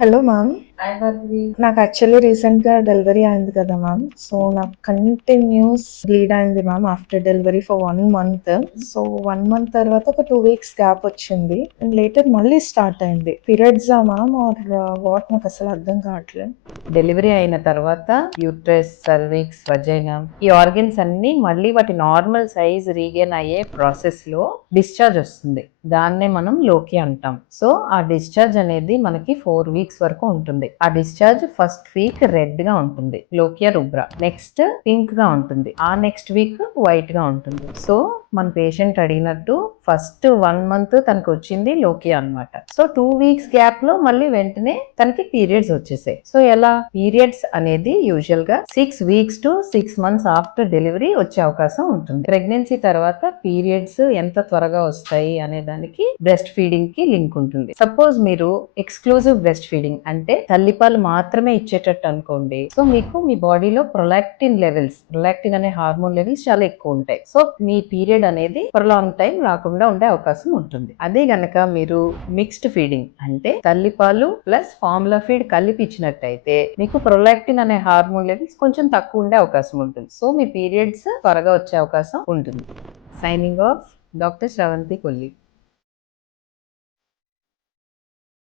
Hello ma'am. Hi Bhargavi. నాకు actually రీసెంట్గా delivery అయింది కదా మ్యామ్. సో నాకు కంటిన్యూస్ బ్లీడ్ అయింది ma'am after delivery for 1 month. So 1 month తర్వాత ఒక 2 weeks గ్యాప్ వచ్చింది అండ్ లేటర్ మళ్ళీ స్టార్ట్ అయింది. పీరియడ్స్ మ్యామ్ ఆర్ వాట్ నాకు అసలు అర్థం కావట్లేదు. డెలివరీ అయిన తర్వాత యూట్రస్, సర్విక్స్, వజైనా ఈ ఆర్గన్స్ అన్ని మళ్ళీ వాటి నార్మల్ సైజ్ రీగైన్ అయ్యే ప్రాసెస్ లో డిశ్చార్జ్ వస్తుంది. దాన్నే మనం లోకి అంటాం. సో ఆ డిశ్చార్జ్ అనేది మనకి 4 weeks వరకు ఉంటుంది. ఆ డిశ్చార్జ్ ఫస్ట్ వీక్ రెడ్ గా ఉంటుంది, లోకియా రుబ్రా. నెక్స్ట్ పింక్ గా ఉంటుంది, ఆ నెక్స్ట్ వీక్ వైట్ గా ఉంటుంది. సో మన పేషెంట్ అడిగినట్టు ఫస్ట్ 1 month తనకు వచ్చింది లోకియా అన్నమాట. సో 2 weeks గ్యాప్ లో మళ్ళీ వెంటనే తనకి పీరియడ్స్ వచ్చేసాయి. సో ఎలా పీరియడ్స్ అనేది యూజువల్ గా 6 weeks to 6 months after delivery వచ్చే అవకాశం ఉంటుంది. ప్రెగ్నెన్సీ తర్వాత పీరియడ్స్ ఎంత త్వరగా వస్తాయి అనే దానికి బ్రెస్ట్ ఫీడింగ్ కి లింక్ ఉంటుంది. సపోజ్ మీరు ఎక్స్క్లూజివ్ బ్రెస్ట్ ఫీడింగ్ అంటే తల్లిపాలు మాత్రమే ఇచ్చేటట్టు అనుకోండి. సో మీకు మీ బాడీలో ప్రొలాక్టిన్ అనే హార్మోన్ లెవెల్స్ చాలా ఎక్కువ ఉంటాయి. సో మీ పీరియడ్ అనేది ప్రొలాంగ్ టైం రాకుండా ఉండే అవకాశం ఉంటుంది. అదే గనక మీరు మిక్స్డ్ ఫీడింగ్ అంటే తల్లిపాలు ప్లస్ ఫార్ములా ఫీడ్ కలిపి ఇచ్చినట్టయితే మీకు ప్రొలాక్టిన్ అనే హార్మోన్ లెవెల్స్ కొంచెం తక్కువ ఉండే అవకాశం ఉంటుంది. సో మీ పీరియడ్స్ త్వరగా వచ్చే అవకాశం ఉంటుంది. Signing off, doctor Sravanthi Kolli.